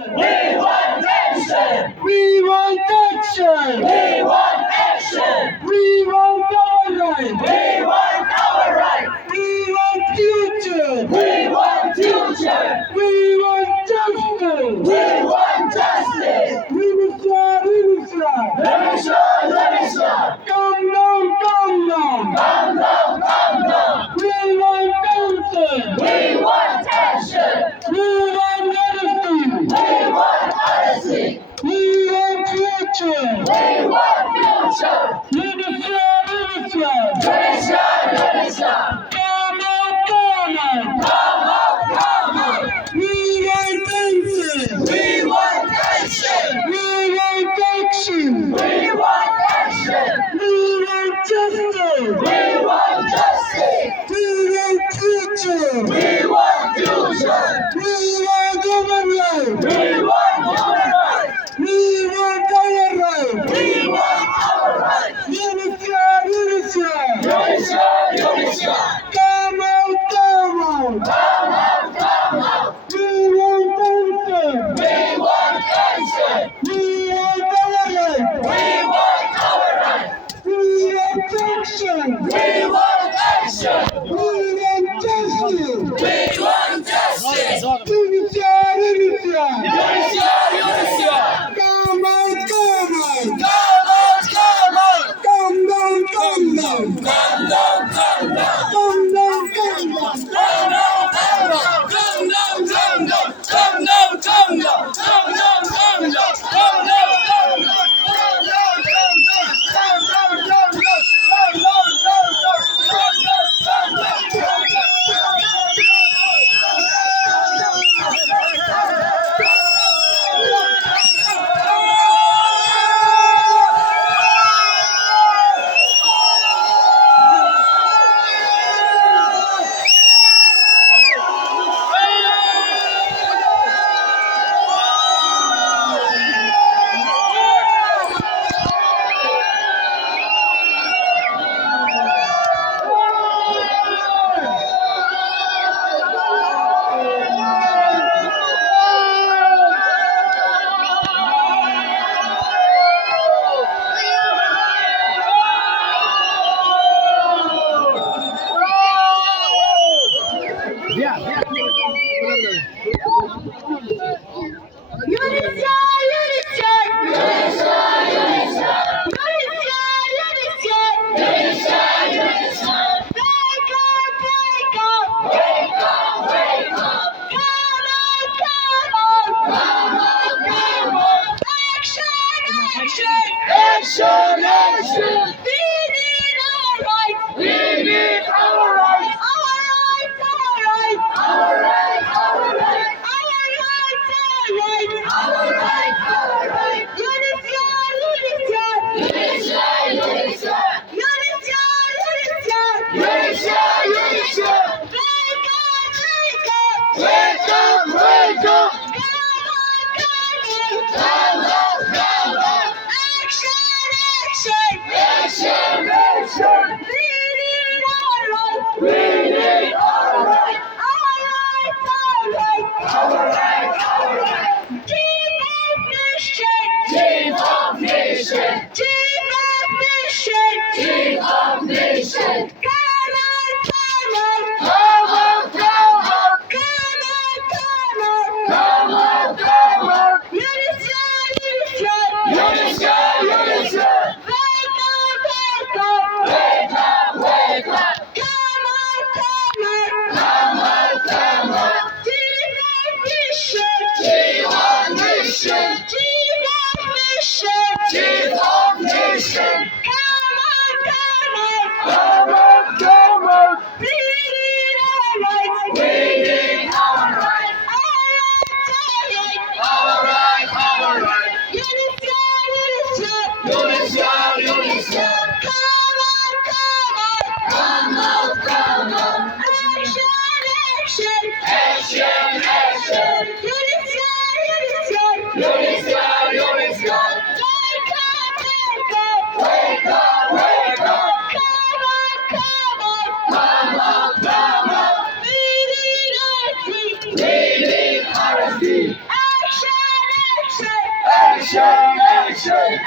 We want action! We want action! We want action! We want our right! We want our right! We want future! We want future! We want justice! We want justice! Minister! Let me show, let me show! Come down, come down! Come down, come down! We want action! We want action! We want honesty! We want honesty! We want future! We want future! Minister! Let me show! Come on, come on! Come on, come on! We want action! We want action! We want action! We want action! We want justice! We want justice! We want future! We want future! We want human rights! We want human rights! We want our rights! We want our rights! Unisia! Unisia! Come out, come out! Come out, come out! We want action! We want action! We want our rights! We want our rights! We want action! We want action! We want justice! We want justice! Unisia! Unisia! Unisia! Come out, come out! Come out, come out! Come down, come down! Come down, come down! Come down, come down! Come down, come down! Come down, come down! Come down, come down! Come down, come down! Come down, come down! Come down, come down! Come down, come down! Come down, come down! Come down, come down! Unisia! Unisia! Unisia! Unisia! Unisia! Unisia! Wake up! Wake up! Wake up! Wake up! Come on! Come on! Come on, come on! Action! Action! Action! Action! We need our rights! We need our rights! Our rights! Our rights! Our rights! Our rights! Our rights! Our Our rights! rights! Our rights! Unisia! Unisia! Unisia! Unisia! Unisia! Unisia! Unisia! Unisia! Wake up! Wake up! Wake up! Wake up! Come on! Come on! Come on! Come on! Action! Action! Action! Action! We need our rights! We need our rights! Our rights! Our rights! Our rights! Our rights! Team of mission! Team of nation! Team of mission! Team of nation! Come on! Come on! Come on! Come on! Come on! Come on! Come on! Come on! Unisia! Unisia! Unisia! Unisia! Wake up! Wake up! Wake up! Wake up! Come on! Come on! Come on! Come on! Team of mission! Team of Action!